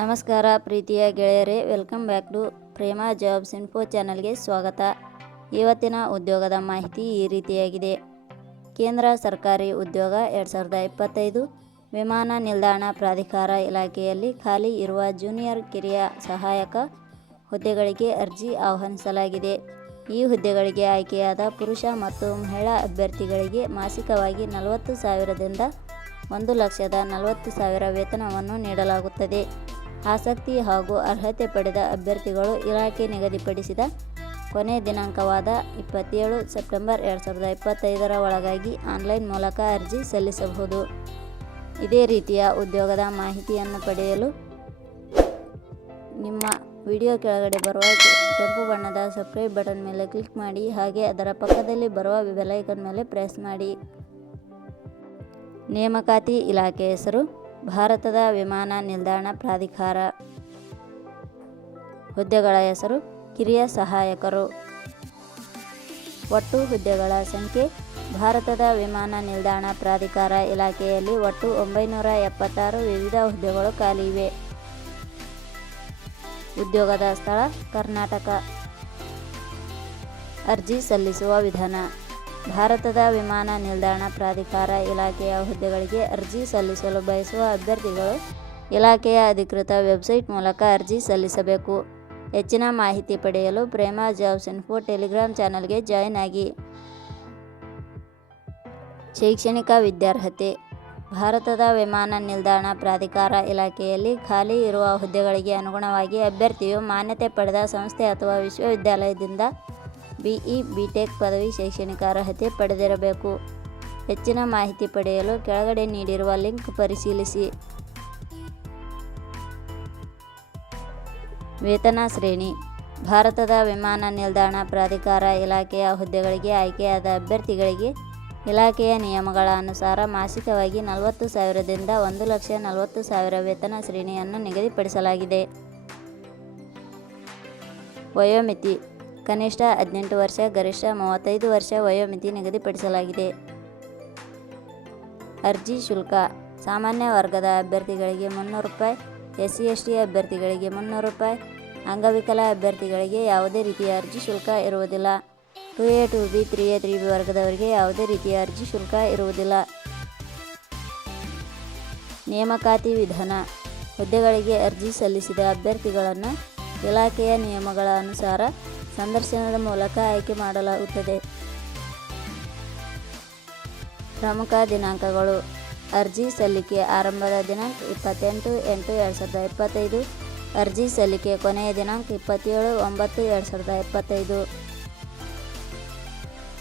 ನಮಸ್ಕಾರ ಪ್ರೀತಿಯ ಗೆಳೆಯರೇ, welcome back to Prema jobs info ಚಾನಲ್ಗೆ ಸ್ವಾಗತ. ಇವತ್ತಿನ ಉದ್ಯೋಗದ ಮಾಹಿತಿ ಈ ರೀತಿಯಾಗಿದೆ. ಕೇಂದ್ರ ಸರ್ಕಾರಿ ಉದ್ಯೋಗ 2025 ವಿಮಾನ ನಿಲ್ದಾಣ ಪ್ರಾಧಿಕಾರ ಇಲಾಖೆಯಲ್ಲಿ ಖಾಲಿ ಇರುವ ಜೂನಿಯರ್ ಕಿರಿಯ ಸಹಾಯಕ ಹುದ್ದೆಗಳಿಗೆ ಅರ್ಜಿ ಆಹ್ವಾನಿಸಲಾಗಿದೆ. ಈ ಹುದ್ದೆಗಳಿಗೆ ಆಯ್ಕೆಯಾದ ಪುರುಷ ಮತ್ತು ಮಹಿಳಾ ಅಭ್ಯರ್ಥಿಗಳಿಗೆ ಮಾಸಿಕವಾಗಿ 40,000ದಿಂದ 1,40,000 ವೇತನವನ್ನು ನೀಡಲಾಗುತ್ತದೆ. ಆಸಕ್ತಿ ಹಾಗೂ ಅರ್ಹತೆ ಪಡೆದ ಅಭ್ಯರ್ಥಿಗಳು ಇಲಾಖೆ ನಿಗದಿಪಡಿಸಿದ ಕೊನೆ ದಿನಾಂಕವಾದ 27 ಸೆಪ್ಟೆಂಬರ್ 2025 ಒಳಗಾಗಿ ಆನ್ಲೈನ್ ಮೂಲಕ ಅರ್ಜಿ ಸಲ್ಲಿಸಬಹುದು. ಇದೇ ರೀತಿಯ ಉದ್ಯೋಗದ ಮಾಹಿತಿಯನ್ನು ಪಡೆಯಲು ನಿಮ್ಮ ವಿಡಿಯೋ ಕೆಳಗಡೆ ಬರುವ ಕೆಂಪು ಬಣ್ಣದ ಸಬ್ಸ್ಕ್ರೈಬ್ ಬಟನ್ ಮೇಲೆ ಕ್ಲಿಕ್ ಮಾಡಿ, ಹಾಗೆ ಅದರ ಪಕ್ಕದಲ್ಲಿ ಬರುವ ಬೆಲ್ ಐಕಾನ್ ಮೇಲೆ ಪ್ರೆಸ್ ಮಾಡಿ. ನೇಮಕಾತಿ ಇಲಾಖೆ ಹೆಸರು ಭಾರತದ ವಿಮಾನ ನಿಲ್ದಾಣ ಪ್ರಾಧಿಕಾರ. ಹುದ್ದೆಗಳ ಹೆಸರು ಕಿರಿಯ ಸಹಾಯಕರು. ಒಟ್ಟು ಹುದ್ದೆಗಳ ಸಂಖ್ಯೆ ಭಾರತದ ವಿಮಾನ ನಿಲ್ದಾಣ ಪ್ರಾಧಿಕಾರ ಇಲಾಖೆಯಲ್ಲಿ ಒಟ್ಟು 976 ವಿವಿಧ ಹುದ್ದೆಗಳು ಖಾಲಿ ಇವೆ. ಉದ್ಯೋಗದ ಸ್ಥಳ ಕರ್ನಾಟಕ. ಅರ್ಜಿ ಸಲ್ಲಿಸುವ ವಿಧಾನ. ಭಾರತದ ವಿಮಾನ ನಿಲ್ದಾಣ ಪ್ರಾಧಿಕಾರ ಇಲಾಖೆಯ ಹುದ್ದೆಗಳಿಗೆ ಅರ್ಜಿ ಸಲ್ಲಿಸಲು ಬಯಸುವ ಅಭ್ಯರ್ಥಿಗಳು ಇಲಾಖೆಯ ಅಧಿಕೃತ ವೆಬ್ಸೈಟ್ ಮೂಲಕ ಅರ್ಜಿ ಸಲ್ಲಿಸಬೇಕು. ಹೆಚ್ಚಿನ ಮಾಹಿತಿ ಪಡೆಯಲು ಪ್ರೇಮ ಜಾಬ್ಸ್ ಇನ್ಫೋ ಟೆಲಿಗ್ರಾಮ್ ಚಾನಲ್ಗೆ ಜಾಯಿನ್ ಆಗಿ. ಶೈಕ್ಷಣಿಕ ವಿದ್ಯಾರ್ಹತೆ. ಭಾರತದ ವಿಮಾನ ನಿಲ್ದಾಣ ಪ್ರಾಧಿಕಾರ ಇಲಾಖೆಯಲ್ಲಿ ಖಾಲಿ ಇರುವ ಹುದ್ದೆಗಳಿಗೆ ಅನುಗುಣವಾಗಿ ಅಭ್ಯರ್ಥಿಯು ಮಾನ್ಯತೆ ಪಡೆದ ಸಂಸ್ಥೆ ಅಥವಾ ವಿಶ್ವವಿದ್ಯಾಲಯದಿಂದ BE BTech ಪದವಿ ಶೈಕ್ಷಣಿಕ ಅರ್ಹತೆ ಪಡೆದಿರಬೇಕು. ಹೆಚ್ಚಿನ ಮಾಹಿತಿ ಪಡೆಯಲು ಕೆಳಗಡೆ ನೀಡಿರುವ ಲಿಂಕ್ ಪರಿಶೀಲಿಸಿ. ವೇತನ ಶ್ರೇಣಿ. ಭಾರತದ ವಿಮಾನ ನಿಲ್ದಾಣ ಪ್ರಾಧಿಕಾರ ಇಲಾಖೆಯ ಹುದ್ದೆಗಳಿಗೆ ಆಯ್ಕೆಯಾದ ಅಭ್ಯರ್ಥಿಗಳಿಗೆ ಇಲಾಖೆಯ ನಿಯಮಗಳ ಅನುಸಾರ ಮಾಸಿಕವಾಗಿ 40,000ದಿಂದ 1,40,000 ವೇತನ ಶ್ರೇಣಿಯನ್ನು ನಿಗದಿಪಡಿಸಲಾಗಿದೆ. ವಯೋಮಿತಿ. ಕನಿಷ್ಠ 18 ವರ್ಷ, ಗರಿಷ್ಠ 35 ವರ್ಷ ವಯೋಮಿತಿ ನಿಗದಿಪಡಿಸಲಾಗಿದೆ. ಅರ್ಜಿ ಶುಲ್ಕ. ಸಾಮಾನ್ಯ ವರ್ಗದ ಅಭ್ಯರ್ಥಿಗಳಿಗೆ ₹300, SC/ST ಅಭ್ಯರ್ಥಿಗಳಿಗೆ ₹300, ಅಂಗವಿಕಲ ಅಭ್ಯರ್ಥಿಗಳಿಗೆ ಯಾವುದೇ ರೀತಿಯ ಅರ್ಜಿ ಶುಲ್ಕ ಇರುವುದಿಲ್ಲ. 2A 2B 3A 3B ವರ್ಗದವರಿಗೆ ಯಾವುದೇ ರೀತಿಯ ಅರ್ಜಿ ಶುಲ್ಕ ಇರುವುದಿಲ್ಲ. ನೇಮಕಾತಿ ವಿಧಾನ. ಹುದ್ದೆಗಳಿಗೆ ಅರ್ಜಿ ಸಲ್ಲಿಸಿದ ಅಭ್ಯರ್ಥಿಗಳನ್ನು ಇಲಾಖೆಯ ನಿಯಮಗಳ ಅನುಸಾರ ಸಂದರ್ಶನದ ಮೂಲಕ ಆಯ್ಕೆ ಮಾಡಲಾಗುತ್ತದೆ. ಪ್ರಮುಖ ದಿನಾಂಕಗಳು. ಅರ್ಜಿ ಸಲ್ಲಿಕೆ ಆರಂಭದ ದಿನಾಂಕ 28/8/2025. ಅರ್ಜಿ ಸಲ್ಲಿಕೆ ಕೊನೆಯ ದಿನಾಂಕ 27/9/2025.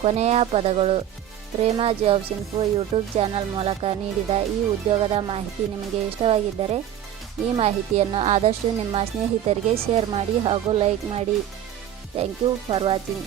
ಕೊನೆಯ ಪದಗಳು. ಪ್ರೇಮ ಜಾಬ್ಸ್ ಇನ್ಫೋ ಯೂಟ್ಯೂಬ್ ಚಾನಲ್ ಮೂಲಕ ನೀಡಿದ ಈ ಉದ್ಯೋಗದ ಮಾಹಿತಿ ನಿಮಗೆ ಇಷ್ಟವಾಗಿದ್ದರೆ ಈ ಮಾಹಿತಿಯನ್ನು ಆದಷ್ಟು ನಿಮ್ಮ ಸ್ನೇಹಿತರಿಗೆ ಶೇರ್ ಮಾಡಿ ಹಾಗೂ ಲೈಕ್ ಮಾಡಿ. Thank you for watching.